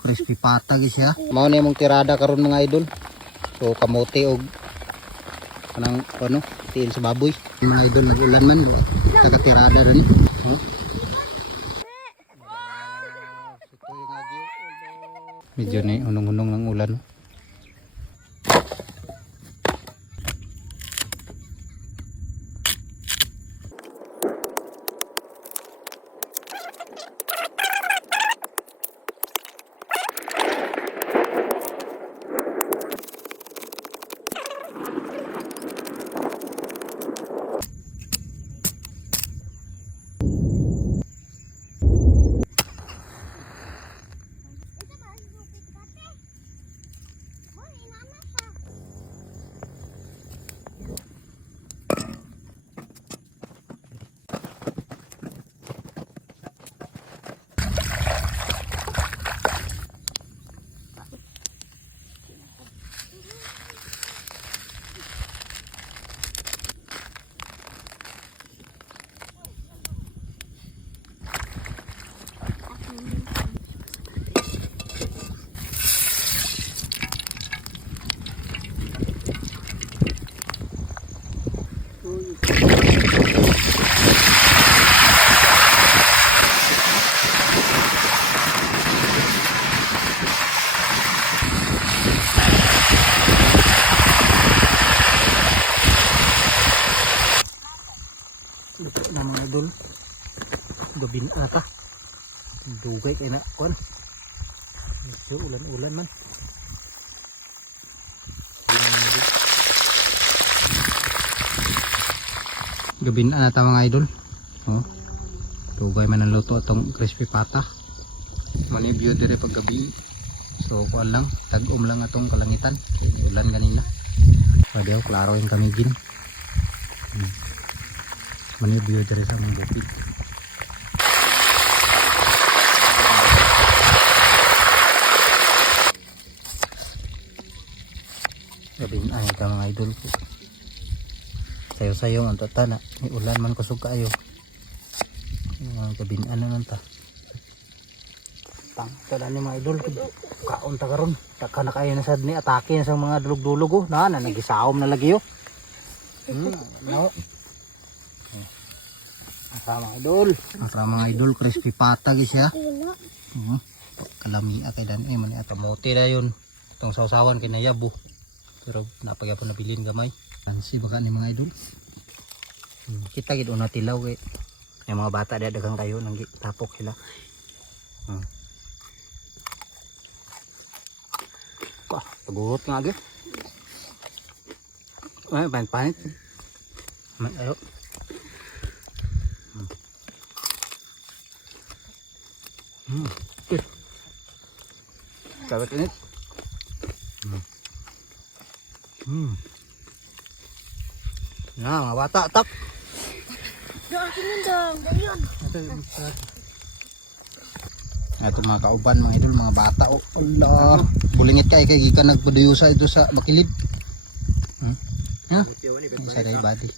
crispy pata siya. Mao ni mong tirada karon mga idol. So kamote og kanang ano, tiil sa baboy. Mga idol nag-ulan man, taga-tirada rin. Medyo ni unong-unong ng ulan. Ito na mga idol, gabi na ata, dugay kayo na kuan, medyo ulan-ulan man. Gabi na ata mga idol, oh, dugay man ang luto itong crispy pata. Mani view dire pag gabi, so kuan lang, tag-um lang atong kalangitan, ulan kanina. Pwede ako, klaro yung kamigin. Mani view dari sa mga bukid. Gabing ay ka mga idol ko. Sayo-sayo ang tatana. May ulan man kusog kaayo. Gabing ano man ta. Tang, tada ni mga idol ko. Kaon ta karon. Taka na kayo na sad ni atake na sa mga dulog-dulog oh. Na nagisaom na lagi oh. No. Asa mga idol, crispy pata siya. Kalami atay dan man ata mote na yun. Itong sausawan kay nayabo. Pero napagapon na bilin gamay. Ansi baka ni mga idol. Kita gid una tilaw kay yung mga bata dia dagang kayo nang tapok sila. Taguhot nga gyud. Ay panit. Man ayo. Sabat ini. Nah, mga bata tak. Ito mga kauban mga idol, mga bata oh. Allah, bulingit kay gikan nagpaduyusa ito sa bakilid. Ha? Sa kay body.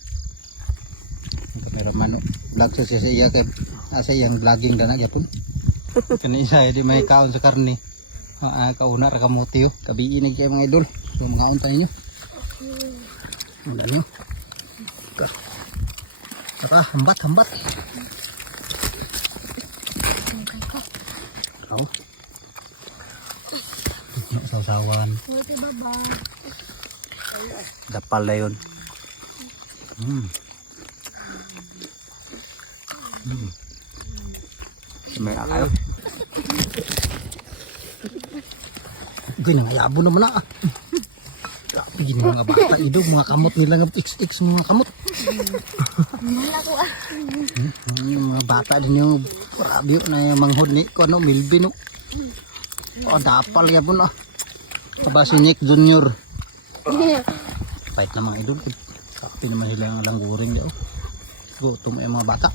Kameraman oh. Vlog sa iya kay asa yang vlogging dana gyapon. Kani isa di may kaon sa karne. Kauna ra kamote oh. Kabiin ni kay mga idol. So mga untay niyo. Wala niyo. Tara, hambat. Oh. Sausawan. Dapal na yun. May akayo. Gano'n nga yabo naman na. Grabe gini mga bata idog, mga kamot nila ng XX mga kamot. Mga bata din yung grabe na yung manghod ni ko ano, Milby no. Oh, dapal ya po no. Aba si Nick Junior. Pahit na mga idol. Kapi naman sila yung langguring daw. Gutom yung mga bata.